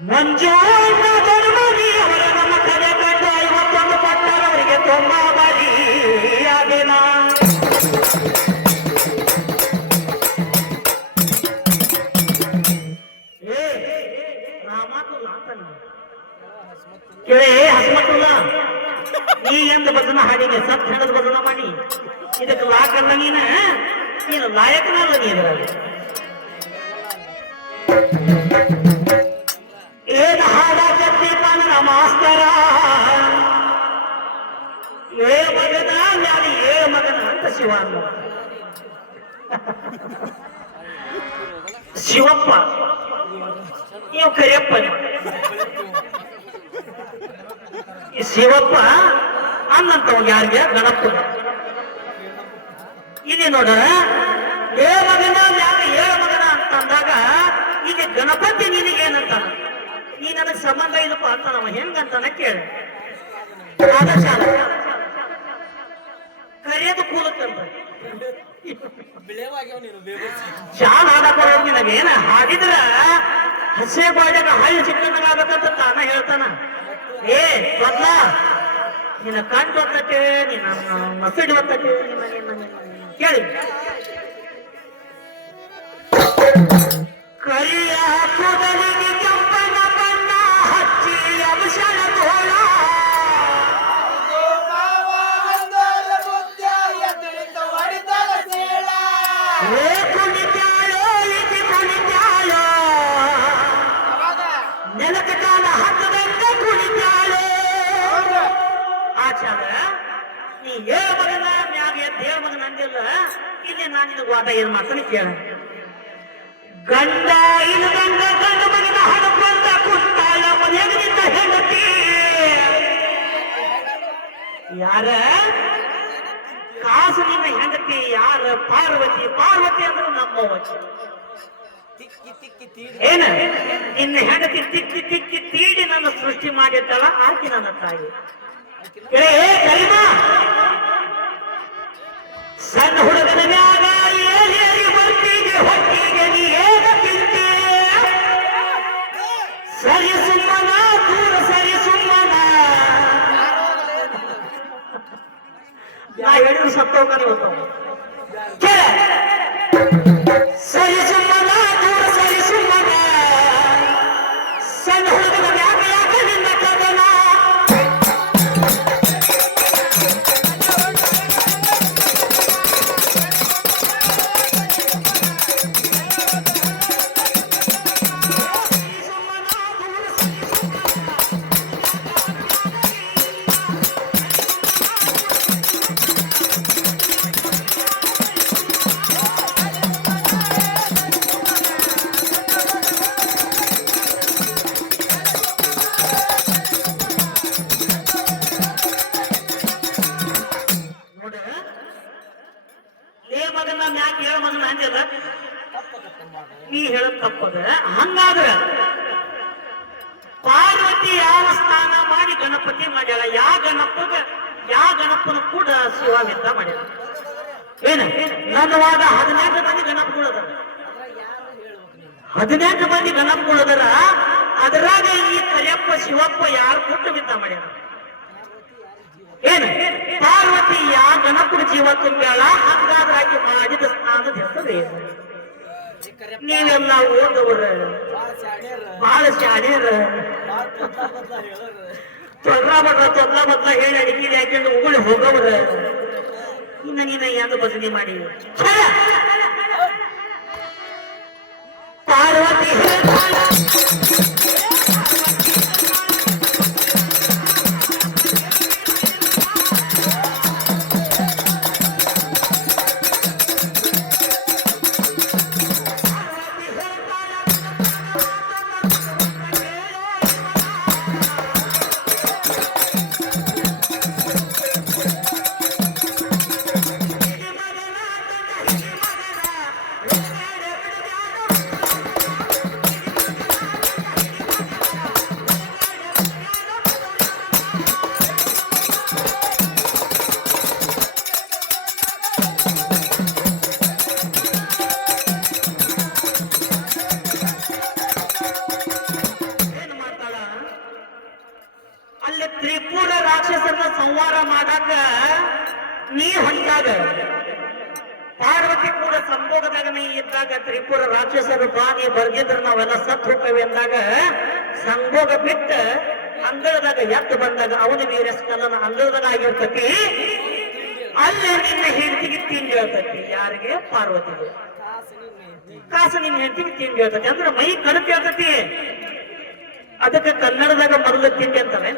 ಮಂಜು ಧರ್ಮನಿ ಅವರ ನಮ್ಮ ಕಲೆ ಕಂಡು 51 ಪಟ್ಟರವರಿಗೆ ತುಂಬ ಬಲಿಯಾಗಿನ ಕೇಳಿ ಹಸ್ಮತ್ತುಲ್ಲ ನೀ ಎಂದ ಭಜನ ಹಾಡಿಗೆ ಸತ್ ಹೆಣದ ಭಜನ ಮಾಡಿ ಇದಕ್ಕೆ ಲಾಕಲ್ಲ ನೀನು ಲಾಯಕನಲ್ಲ ನೀ ಇದರಲ್ಲಿ ಏನ್ ಹಾಡಾಕತ್ತೀಪ ನನ್ನ ಮಾಸ್ತರ ಏ ಮಗನ ನಾನು ಏ ಮಗನ ಅಂತ ಶಿವ ಅಂದ ಶಿವಪ್ಪ ನೀವು ಕರಿಯಪ್ಪ ಈ ಶಿವಪ್ಪ ಅನ್ನಂತವ ಯಾರಿಗೆ ಗಣಪ ಇಲ್ಲಿ ನೋಡ ಏ ಮಗನ ಯಾಕೆ ಏ ಮಗನ ಅಂತ ಅಂದಾಗ ಈಗ ಗಣಪತಿ ನಿನಗೇನಂತ ನೀ ನನಗ್ ಸಂಬಂಧ ಇದಪ್ಪ ಅಂತ ನಾವು ಹೆಂಗಂತಾನ ಕೇಳಿ ಕರೆಯೋದು ಕೂಲಕ್ಕಂತ ಶಾಲ ಹಾಡಕ್ ಬರೋದು ನಿನಗೇನ ಹಾಡಿದ್ರ ಹಸೆ ಬಾಡ್ಯಾಗ ಹಳ್ಳಿ ಚಿಕ್ಕನಾಗಬೇಕಂತ ತಾನ ಹೇಳ್ತಾನ ಏ ಮೊದ್ಲ ನಿನ್ನ ಕಂಡು ಹೊತ್ತಕ್ಕೆ ನಿನ್ನ ಮಸಡಿ ಹೊತ್ತಕ್ಕೆ ಕೇಳಿ ಕರಿಯ ಕೂದಲಿಗೆ ಕೆಂಪನ ಬಣ್ಣ ಹಚ್ಚಿ ಅಂಶನ ತೋಳ ಕುಣಿತಾಳೋ ಇದು ಕುಣಿತಾಳೋ ನೆಲಕ ಕಾಲ ಹತ್ತದಂತ ಕುಣಿತಾಳೋ ಆಚಾರ ನೀ ಏ ಮಗನ ಮ್ಯಾಗ ದೇವ ಮಗನ ಅಂದಿಲ್ಲ ಇಲ್ಲಿ ನಾನು ನಿನಗೆ ವಾದ ಏನ್ ಮಾಡ್ತಾನೆ ಕೇಳ ಗಂಡ ಇದು ಗಂಡ ಗಂಡ ಮಗನ ಹಡಕೊಂಡ ಕುಂತಾಳ ಮನೆಯಲ್ಲಿದ್ದ ಹೆಂಡತಿ ಯಾರ ಕಾಸು ನಿನ್ನ ಹೆಂಡತಿ ಯಾರ ಪಾರ್ವತಿ ಪಾರ್ವತಿ ಅಂದ್ರೆ ನಮ್ಮವತಿ ಏನ ನಿನ್ನ ಹೆಂಡತಿ ತಿಕ್ಕಿ ತಿಕ್ಕಿ ತೀಡಿ ನನ್ನ ಸೃಷ್ಟಿ ಮಾಡಿದ್ದಲ್ಲ ಆಕಿ ನನ್ನ ತಾಯಿ ಕರಿಮ ಸಣ್ಣ ಹುಡುಗನ ಮ್ಯಾಗ ಏರಿ ಬರ್ತಿಗೆ ಹೊಟ್ಟಿಗೆ ನೀ ಏನ ತಿಂತಿ ಸರಿ ಸುಮ್ಮನ ದೂರ ಸರಿ ಸುಮ್ಮನ ನಾ ಹೇಳಿದ್ರು ಸತ್ತೋಗನೆ ಹೋಗ್ತಾವ ಸರಿ ಸುಮ್ಮನ ದೂರ ಸರಿ ಸುಮ್ಮನ ಸಣ್ಣ ಹುಡುಗನ ಮ್ಯಾಗ ಯಾಕ ನಿನ್ನ ಕದನ ನೀ ಹೇಳದ್ ತಪ್ಪದ ಹಂಗಾದ್ರ ಪಾರ್ವತಿ ಯಾವ ಸ್ನಾನ ಮಾಡಿ ಗಣಪತಿ ಮಾಡ್ಯಾಳ ಯಾವ ಗಣಪನ ಕೂಡ ಶಿವಾವಿದ್ದ ಮಾಡ್ಯಾಳ ಏನ ನನ್ನ ವಾದ 18 ಮಂದಿ ಗಣಪಗಳದ 18 ಮಂದಿ ಗಣಪಗಳದರ ಅದರಾಗ ಈ ಕರಿಯಪ್ಪ ಶಿವಪ್ಪ ಯಾರು ಕೊಟ್ಟು ಬಿದ್ದ ಮಾಡ್ಯಾರ ಏನ ಪಾರ್ವತಿ ಯಾವ ಗಣಪನ ಜೀವ ತುಂಬ್ಯಾಳ ಹಂಗಾದ್ರಾಗಿ ಮಾಡಿದ ಸ್ನಾನದ ಹೆಸರು ಏನು ನೀವೆಲ್ಲ ಓದವ್ರ ಬಹಳ ಶಾಣ್ಯರ ತೊದ್ಲ ಬದ್ಲ ಹೇಳಿ ಅಡಿಗೆ ಹಾಕೊಂಡು ಉಗುಳಿ ಹೋಗವ್ರ ಇನ್ನ ನೀನ ಯಾವ್ದು ಭಜನೆ ಮಾಡಿ ಪಾರ್ವತಿ ತ್ರಿಪುರ ರಾಕ್ಷಸರನ್ನ ಸಂಹಾರ ಮಾಡಾಕ ನೀ ಹೊಂಟಾಗ ಪಾರ್ವತಿ ಕೂಡ ಸಂಭೋಗದಾಗ ನೀ ಇದ್ದಾಗ ತ್ರಿಪುರ ರಾಕ್ಷಸರು ಬಾನಿ ಬರ್ಗಿದ್ರ ನಾವೆಲ್ಲ ಸತ್ ಹೋಗ್ತೇವೆ ಅಂದಾಗ ಸಂಭೋಗ ಬಿಟ್ಟ ಅಂಗಳದಾಗ ಎದ್ದು ಬಂದಾಗ ಅವನ ವೀರಸ್ಕಂದನ ಅಂಗಳದಾಗ ಆಗಿರ್ತತಿ ಅಲ್ಲೇ ನಿನ್ನ ಹೆಂಡತಿಗೆ ತಿಂಡಿ ಹೇಳ್ತತಿ. ಯಾರಿಗೆ? ಪಾರ್ವತಿಗೆ. ಕಾಸು ನಿನ್ನ ಹೆಂಡತಿಗೆ ತಿಂಡಿ ಹೇಳ್ತತಿ ಅಂದ್ರೆ ಮೈ ಕಣಕ್ ಹೇಳ್ತತಿ. ಅದಕ್ಕೆ ಕನ್ನಡದಾಗ ಮೊದಲು ತಿಂಡಿ ಅಂತಾನೆ.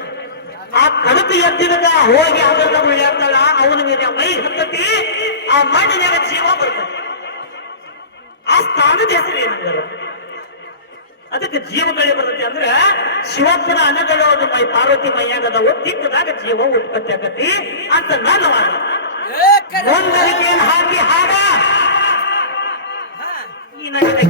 ಆ ಕಣಕು ಎದ್ದಿದಾಗ ಹೋಗಿ ಅಂಗಳದಾಗ ಉಳಿಯಾಡ್ತಾಳ, ಅವನ ಮೇಲೆ ಮೈ ಹತ್ತತಿ, ಆ ಮಣ್ಣಿನಾಗ ಜೀವ ಬರ್ತತಿ. ಆ ಸ್ಥಾನದ ಹೆಸರು ಏನಂತಾರ? ಅದಕ್ಕೆ ಜೀವಗಳೇ ಬರ್ತತಿ ಅಂದ್ರೆ ಶಿವಪ್ಪನ ಅನ್ನಗಳು ಮೈ ಪಾರ್ವತಿ ಮೈಯಾಗದವು ತಿಕ್ಕದಾಗ ಜೀವ ಉತ್ಪತ್ತಿ ಆಗತಿ ಅಂತ ನನ್ನ ವಾದ. ಒಂದರಿಕೆಯನ್ನು ಹಾಕಿ ಹಾಡ ಈ ನನಗೆ